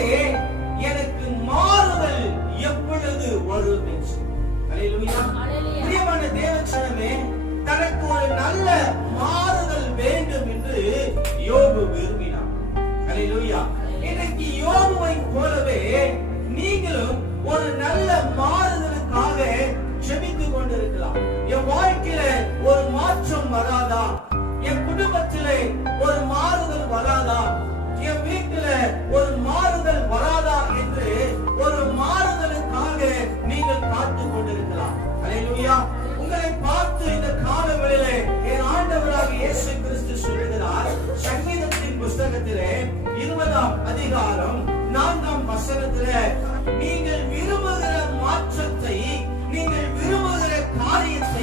ஆண்டவரே எனக்கு மாறுதல் எப்பொழுது வரும் என்று. அல்லேலூயா. பிரியமான தேவச்சனமே, தனக்கு ஒரு நல்ல மாறுதல் வேண்டும் என்று யோபு விரும்பினார். அல்லேலூயா. இன்னைக்கு யோபுவை போலவே நீங்களும் ஒரு நல்ல மாறுதலுக்காக ஜெபித்துக் கொண்டிருக்கலாம். என் வாழ்க்கையில ஒரு மாற்றம் வராதா? என் குடும்பத்திலே ஒரு மாறுதல் வராதா? என் வீட்டில ஒரு மாறுதல் வராதா என்று ஒரு மாறுதலுக்காக நீங்கள் காத்துக் கொண்டிருக்கலாம். அல்லேலூயா. உங்களை பார்த்து இந்த காலவெளியிலே என் ஆண்டவராக இயேசு கிறிஸ்து சொல்கிறார், சங்கீதத்தின் புஸ்தகத்திலே 20ஆம் அதிகாரம் 4ஆம் வசனத்திலே, நீங்கள் விரும்புகிற மாற்றத்தை, நீங்கள் விரும்புகிற காரியத்தை